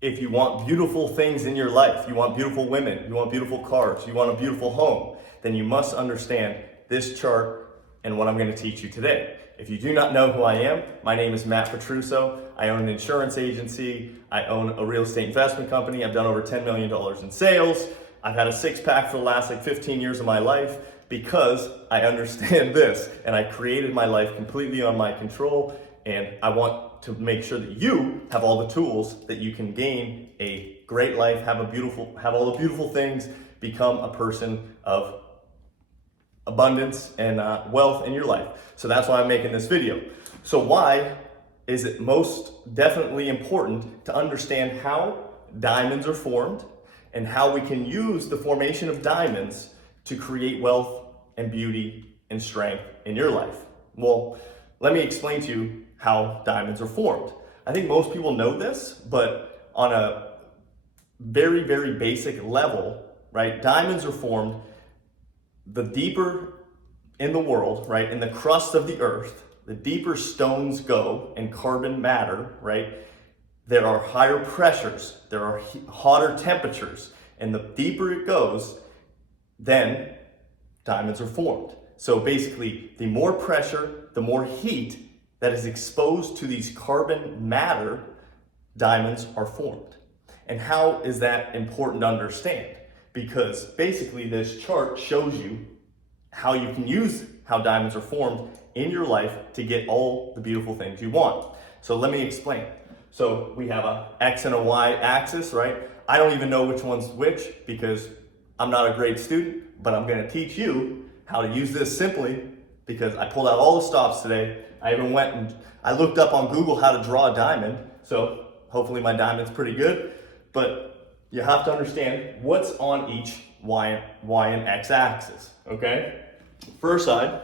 If you want beautiful things in your life, you want beautiful women, you want beautiful cars, you want a beautiful home, then you must understand this chart and what I'm going to teach you today. If you do not know who I am, my name is Matt Petruso. I own an insurance agency. I own a real estate investment company. I've done over $10 million in sales. I've had a six-pack for the last 15 years of my life because I understand this, and I created my life completely on my control, and I want to make sure that you have all the tools that you can gain a great life, have all the beautiful things, become a person of abundance and wealth in your life. So that's why I'm making this video. So why is it most definitely important to understand how diamonds are formed and how we can use the formation of diamonds to create wealth and beauty and strength in your life? Well, let me explain to you how diamonds are formed. I think most people know this, but on a very, very basic level, right? Diamonds are formed the deeper in the world, right? In the crust of the earth, the deeper stones go in carbon matter, right? There are higher pressures, there are hotter temperatures, and the deeper it goes, then diamonds are formed. So basically, the more pressure, the more heat that is exposed to these carbon matter, diamonds are formed. And how is that important to understand? Because basically this chart shows you how you can use how diamonds are formed in your life to get all the beautiful things you want. So let me explain. So we have a X and a Y axis, right? I don't even know which one's which because I'm not a great student, but I'm gonna teach you how to use this simply because I pulled out all the stops today. I even went and I looked up on Google how to draw a diamond. So hopefully my diamond's pretty good, but you have to understand what's on each Y and X axis, okay? First side,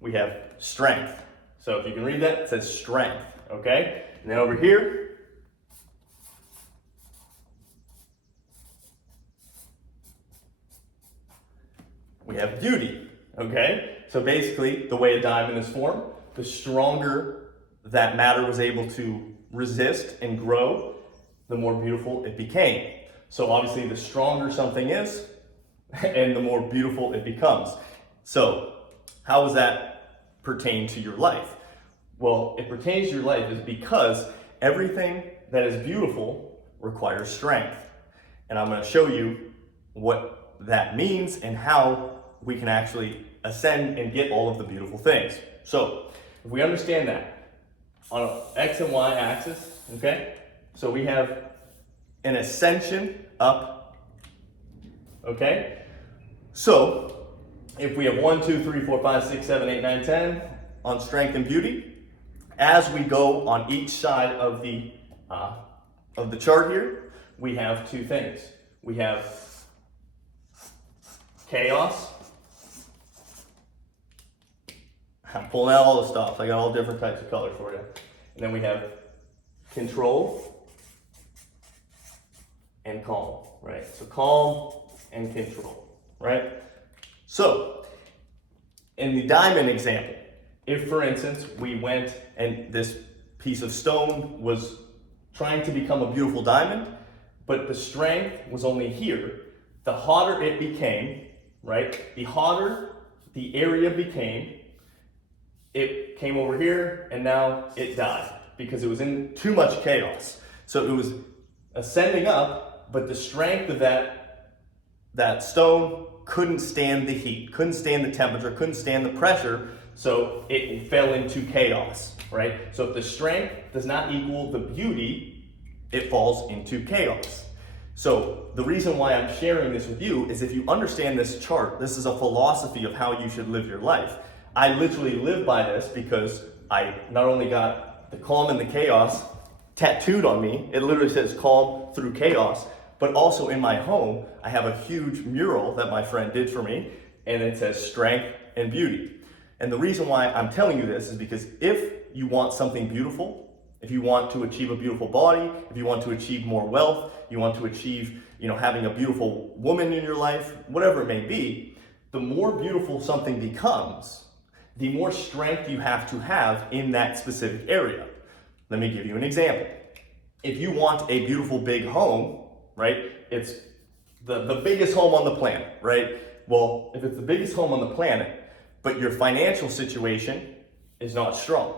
we have strength. So if you can read that, it says strength, okay? And then over here, we have beauty, okay? So basically, the way a diamond is formed, the stronger that matter was able to resist and grow, the more beautiful it became. So obviously, the stronger something is, and the more beautiful it becomes. So how does that pertain to your life? Well, it pertains to your life is because everything that is beautiful requires strength. And I'm going to show you what that means and how we can actually ascend and get all of the beautiful things. So if we understand that on an X and Y axis, okay, so we have an ascension up, okay? So if we have 1, 2, 3, 4, 5, 6, 7, 8, 9, 10 on strength and beauty, as we go on each side of the chart here, we have two things. We have chaos. I'm pulling out all the stops. I got all different types of colors for you. And then we have control and calm, right? So calm and control, right? So in the diamond example, if for instance, we went and this piece of stone was trying to become a beautiful diamond, but the strength was only here, the hotter it became, right? The hotter the area became, it came over here and now it died because it was in too much chaos. So it was ascending up, but the strength of that stone couldn't stand the heat, couldn't stand the temperature, couldn't stand the pressure, so it fell into chaos, right? So if the strength does not equal the beauty, it falls into chaos. So the reason why I'm sharing this with you is if you understand this chart, this is a philosophy of how you should live your life. I literally live by this because I not only got the calm and the chaos tattooed on me, it literally says calm through chaos, but also in my home, I have a huge mural that my friend did for me, and it says strength and beauty. And the reason why I'm telling you this is because if you want something beautiful, if you want to achieve a beautiful body, if you want to achieve more wealth, you want to achieve, having a beautiful woman in your life, whatever it may be, The more beautiful something becomes, the more strength you have to have in that specific area. Let me give you an example. If you want a beautiful big home, right? It's the biggest home on the planet, right? Well, if it's the biggest home on the planet, but your financial situation is not strong.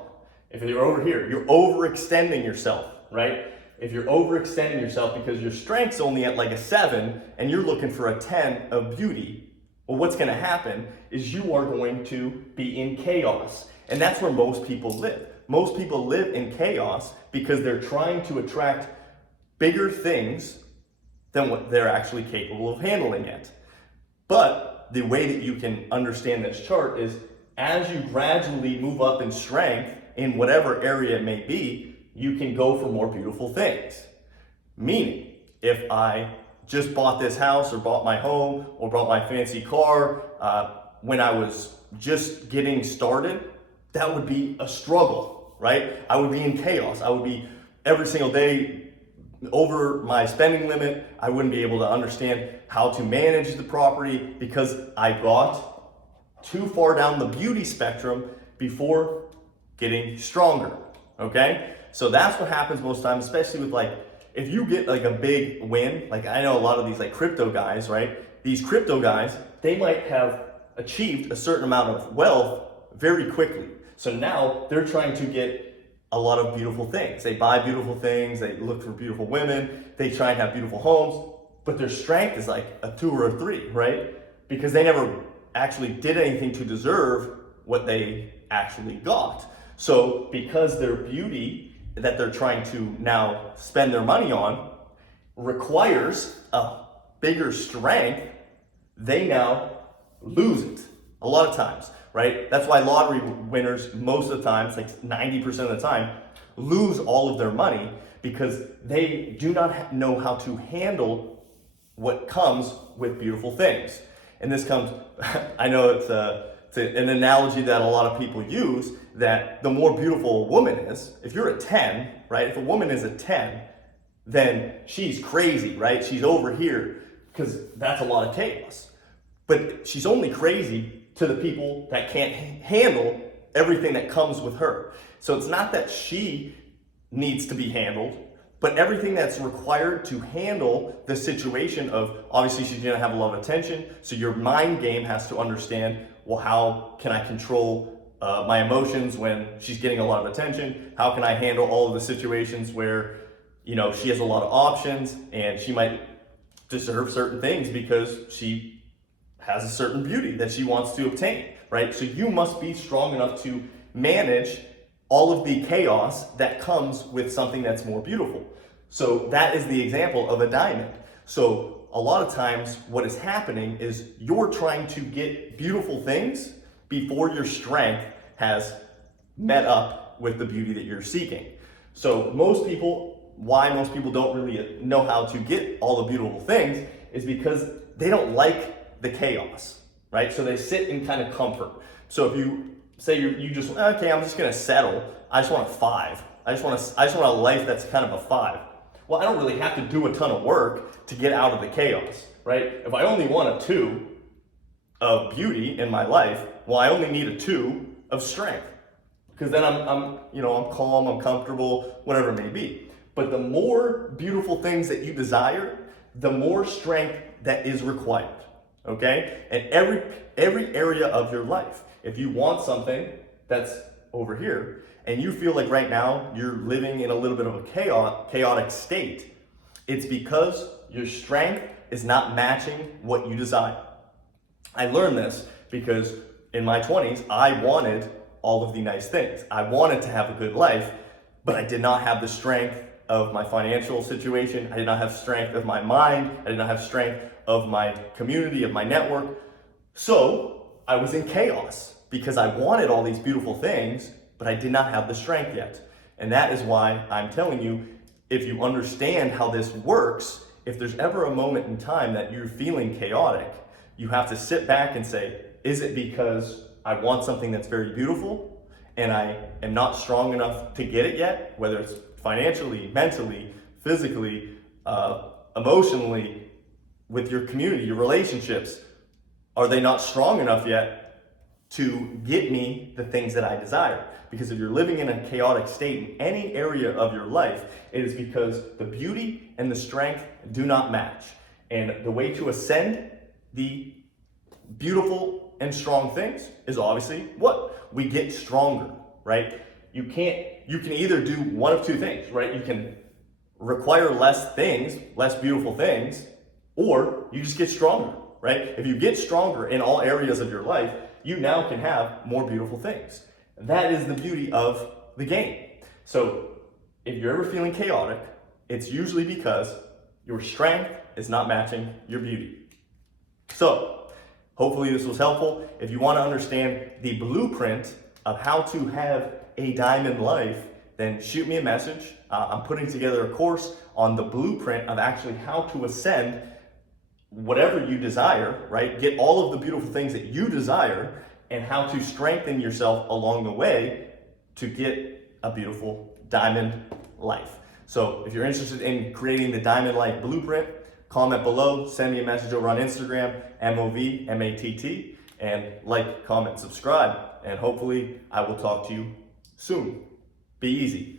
If you're over here, you're overextending yourself, right? If you're overextending yourself because your strength's only at like a 7 and you're looking for a 10 of beauty, well, what's gonna happen is you are going to be in chaos. And that's where most people live. Most people live in chaos because they're trying to attract bigger things than what they're actually capable of handling yet. But the way that you can understand this chart is as you gradually move up in strength in whatever area it may be, you can go for more beautiful things. Meaning, if I just bought this house or bought my home or bought my fancy car when I was just getting started, that would be a struggle, right? I would be in chaos. I would be every single day over my spending limit. I wouldn't be able to understand how to manage the property because I got too far down the beauty spectrum before getting stronger, okay? So that's what happens most times, especially with like, if you get like a big win, like I know a lot of these like crypto guys, right? These crypto guys, they might have achieved a certain amount of wealth very quickly. So now they're trying to get a lot of beautiful things. They buy beautiful things, they look for beautiful women, they try and have beautiful homes, but their strength is like a 2 or a 3, right? Because they never actually did anything to deserve what they actually got. So because their beauty that they're trying to now spend their money on requires a bigger strength, they now lose it a lot of times, right? That's why lottery winners most of the time, it's like 90% of the time, lose all of their money because they do not know how to handle what comes with beautiful things. And this comes, I know it's an analogy that a lot of people use, that the more beautiful a woman is, if you're a 10, right? If a woman is a 10, then she's crazy, right? She's over here, because that's a lot of chaos. But she's only crazy to the people that can't handle everything that comes with her. So it's not that she needs to be handled, but everything that's required to handle the situation of, obviously she's gonna have a lot of attention, so your mind game has to understand, well, how can I control my emotions when she's getting a lot of attention? How can I handle all of the situations where, you know, she has a lot of options and she might deserve certain things because she has a certain beauty that she wants to obtain, right? So you must be strong enough to manage all of the chaos that comes with something that's more beautiful. So that is the example of a diamond. So a lot of times what is happening is you're trying to get beautiful things before your strength has met up with the beauty that you're seeking. So why most people don't really know how to get all the beautiful things is because they don't like the chaos, right? So they sit in kind of comfort. So if you say you just, okay, I'm just gonna settle. I just want a 5. I just want a life that's kind of a 5. Well, I don't really have to do a ton of work to get out of the chaos, right? If I only want a 2 of beauty in my life, well, I only need a 2 of strength, because then I'm calm, I'm comfortable, whatever it may be. But the more beautiful things that you desire, the more strength that is required. Okay? And every area of your life, if you want something that's over here, and you feel like right now you're living in a little bit of a chaotic state, it's because your strength is not matching what you desire. I learned this because in my 20s, I wanted all of the nice things. I wanted to have a good life, but I did not have the strength of my financial situation. I did not have strength of my mind. I did not have strength of my community, of my network. So I was in chaos because I wanted all these beautiful things, but I did not have the strength yet. And that is why I'm telling you, if you understand how this works, if there's ever a moment in time that you're feeling chaotic, you have to sit back and say, is it because I want something that's very beautiful and I am not strong enough to get it yet, whether it's financially, mentally, physically, emotionally, with your community, your relationships? are they not strong enough yet to get me the things that I desire? Because if you're living in a chaotic state in any area of your life, it is because the beauty and the strength do not match. And the way to ascend the beautiful and strong things is obviously what? We get stronger, right? You can either do one of two things, right? You can require less things, less beautiful things, or you just get stronger, right? If you get stronger in all areas of your life, you now can have more beautiful things. That is the beauty of the game. So if you're ever feeling chaotic, it's usually because your strength is not matching your beauty. So hopefully this was helpful. If you want to understand the blueprint of how to have a diamond life, then shoot me a message. I'm putting together a course on the blueprint of actually how to ascend whatever you desire, right? Get all of the beautiful things that you desire and how to strengthen yourself along the way to get a beautiful diamond life. So if you're interested in creating the diamond life blueprint, comment below, send me a message over on Instagram, MOVMATT, and like, comment, subscribe, and hopefully I will talk to you soon. Be easy.